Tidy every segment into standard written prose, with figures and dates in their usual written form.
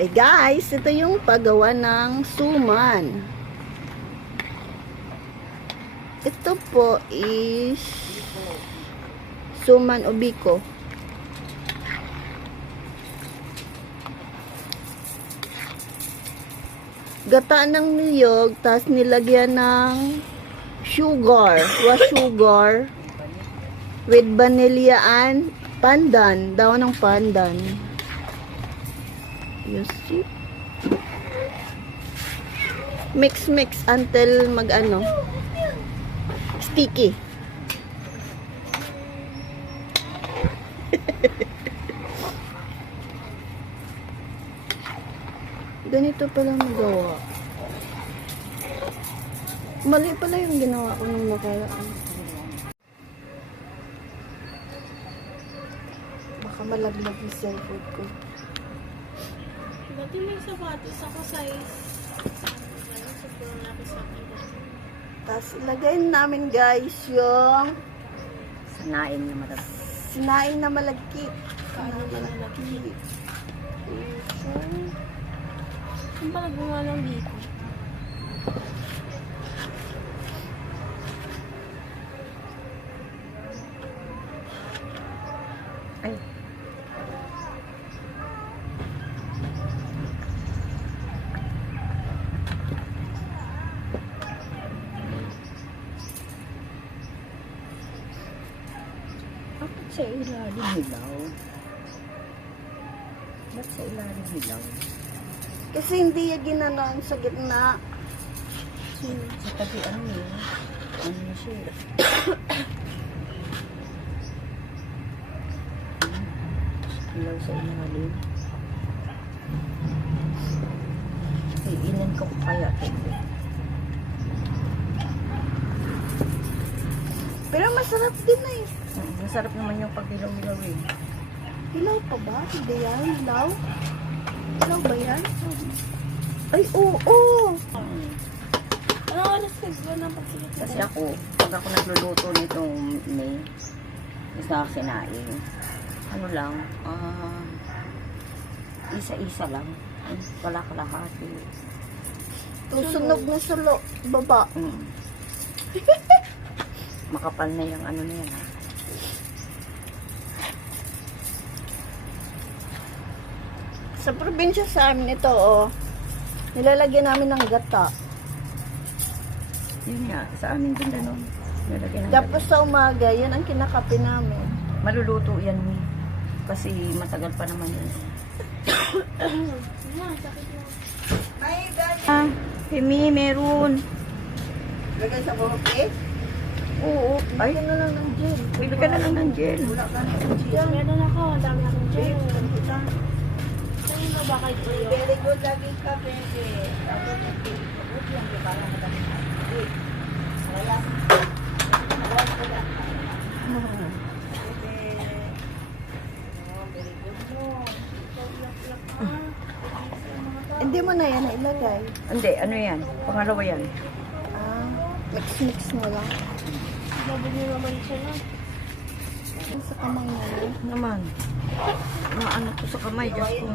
Guys, ito yung paggawa ng suman. Ito po is suman o biko. Gata ng niyog, tapos nilagyan ng sugar, sugar with vanilla and pandan, daon ng pandan. You see? Mix until mag-ano, sticky. Ganito pala magawa. Mali pala yung ginawa ko nung nakaraan. Baka malaglag yung cellphone ko. Dati may sapatos ako size. Siguro natin sa akin. Tapos ilagay namin guys yung Sinain na malagkit. sinaing na malagkit. Ang pala gumawa ng dito. Ay. Bakit sa ilalim hilaw? Ba't sa ilalim hilaw? Kasi hindi yung ginanon sa gitna. Sa tabi ano yun? Ano na siya? Hilaw sa ilalim. Iinan ko kaya ito. Pero masarap din eh. Masarap naman yung pag-hilaw-hilaw eh. Hilaw pa ba? Hindi yan. Hilaw? Hilaw ba yan? Ay, oo. Ano oras ka ba ng pagsilit? Kasi pag ako nagluluto nitong May, isa kinain. Ano lang, isa-isa lang. Wala kalahati. Susunog na sulo. Baba. Makapal na yung ano na yan. Sa probinsya sa amin ito, nilalagyan namin ng gata. Yun nga, sa amin din ganun. Nilagyan ng Tapos sa umaga, yan ang kinakape namin. maluluto yan. Kasi matagal pa naman yun. Sakit na. Pimi, meron. Lagay sa buhok eh? Oo. Ay, Bigyan na lang ng gel. bili ka na lang ng gel. Wala ka na ng gel. Meron ako. Ang dami akong Babe, dyan. kita. Sa'yo na ba kayo tuyo? Very good lagi ka, baby. Tapos good lang, di ba? Lang madami ka. Eh, kaya, nagawa ko na. Baby. Oh, very good mo. Hindi mo na yan ilagay. Hindi, ano yan? Pangalawa yan. Mix mo lang. Babagay naman siya na. Sa kamang mo. Naman. Maano ko sa kamay, Diyos ko.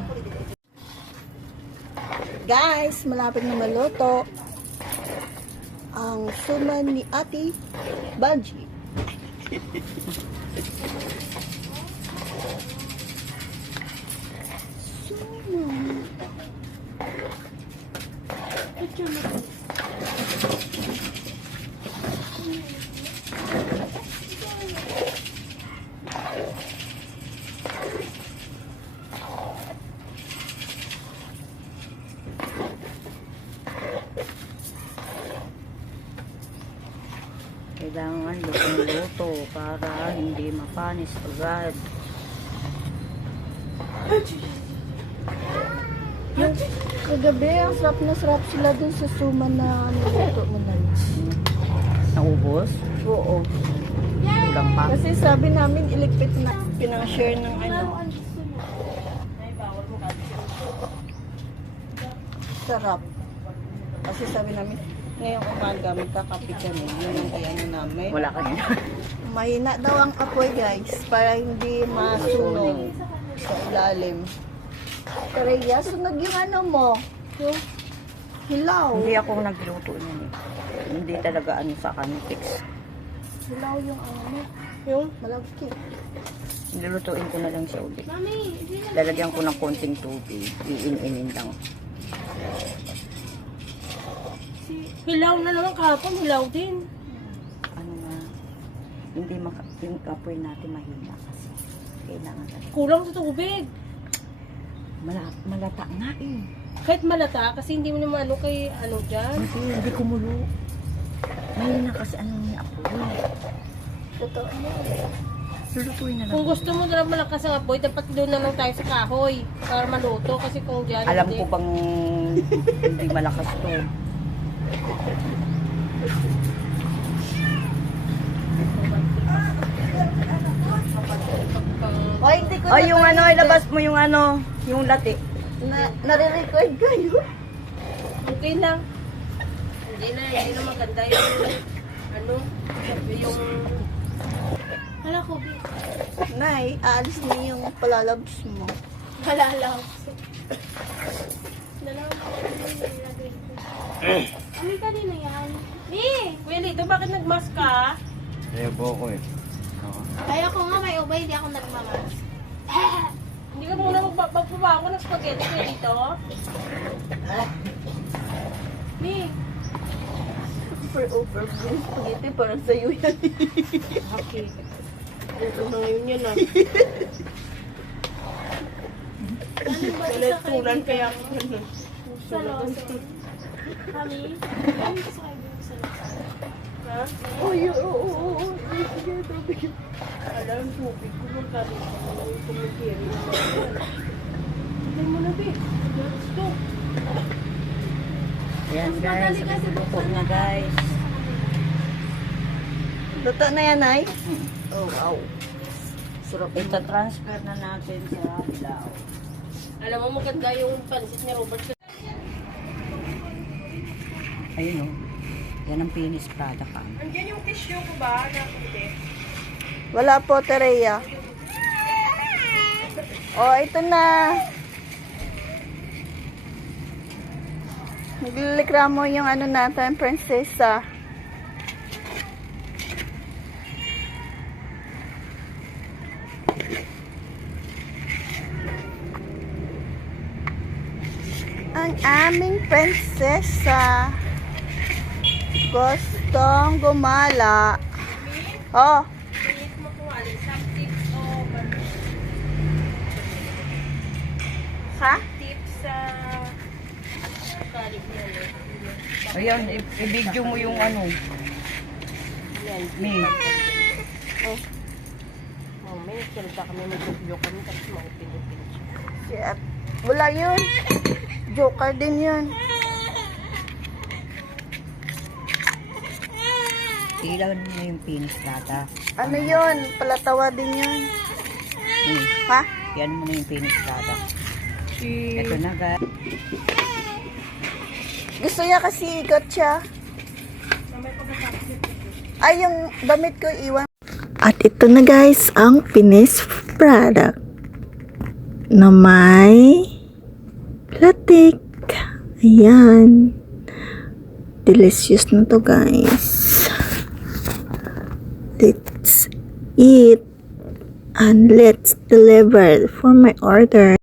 Guys, malapit na maluto ang suman ni Ate Banji. Suman. Picture mo. Kailangan luto para hindi mapanis agad. Kagabi, ang sarap na sarap sila dun sa suman na niluto mo na. Naubos? Oo. Kulang pa. Kasi sabi namin iligpit na pinang-share ng ano. Sarap. Kasi sabi namin, ngayong umaga magkakape kami. Yun ang kaya namin. Wala ka niya. Mahina daw ang apoy guys para hindi masunog sa ilalim. Rhea, sunog yung ano mo. Yung Hilaw. Hindi ako nagluto niyan eh. Hindi talaga ano sa akin, fix. Hilaw yung ano. yung Malagkit. Nilutuin ko na lang siya ulit. Mami, hindi na. Lalagyan ko ng konting tubig. Iin-inin lang. Hilaw na naman kahapon, hilaw din. Ano nga, hindi yung apoy natin mahina kasi. Kailangan natin. Kulang sa tubig. Malata nga eh. Kahit malata, kasi hindi mo naman ano kay ano dyan. Hindi kumulo. Mahina kasi ano yung apoy. Totoo mo. Lulutuin na lang. Kung gusto mo na malakas ang apoy, dapat doon na lang tayo sa kahoy para maluto. Kasi kung dyan, Alam hindi. ko bang hindi malakas to. O, hindi ko Ay, yung ano, ilabas mo yung ano, yung lati. nare-record ko yun. Okay lang. Hindi na maganda yung ano, yung hala ko, Nay, aalis mo yung palalabs mo. halalaw. Dalawa ko nilagay ko. Ano kanina yan? Kuya Lito, bakit nagmask ka? Ayabo ko eh. Ayoko nga, may ubay, hindi ako nagmamask. Hindi ka muna magpapaba ako ng spaghetti, Kuya Lito? Mi, Super overflow spaghetti, parang sa'yo yan. okay. Ito na ngayon yan ah. Tulan kaya ako. Sa loso. Kami? Kami sa kayo sa loso. Ha? Oo. Sige, tubig. Alam, tubig ko nung kami ko. Kumikiri. Tignan mo na, babe. Let's go. Ayan guys, luto na guys. Luto na yan, Nay? Oh, wow. Sarap. Ito transfer na natin sa hilaw. Alam mo, maganda yung pansit ni Robert. Ayun o. Yan ang finished product ah. Andiyan yung tissue ko ba? Nakapit. Wala po, Tereya. Oh, ito na. Naglilikramo yung ano natin, prinsesa. Ang aming prinsesa. Gustong gumala. Oh, Pilit mo kung alin. Some tips o ha? tips sa kalit niya. Ayan, i-video mo yung ano. Yan. May. Oh, may salita kami, may video kami, tapos maupin-upin siya. Shit. Wala yun. Joker din yun. Ilawan mo na yung finished product. Ano yun? Palatawa din yun. Ha? Yan mo na yung finished product. Ito na guys. Gusto niya kasi ikot siya. Ay, yung damit ko iwan. At ito na guys, ang finished product. Na may platik. Ayan. Delicious na to guys. Let's eat and let's deliver for my order.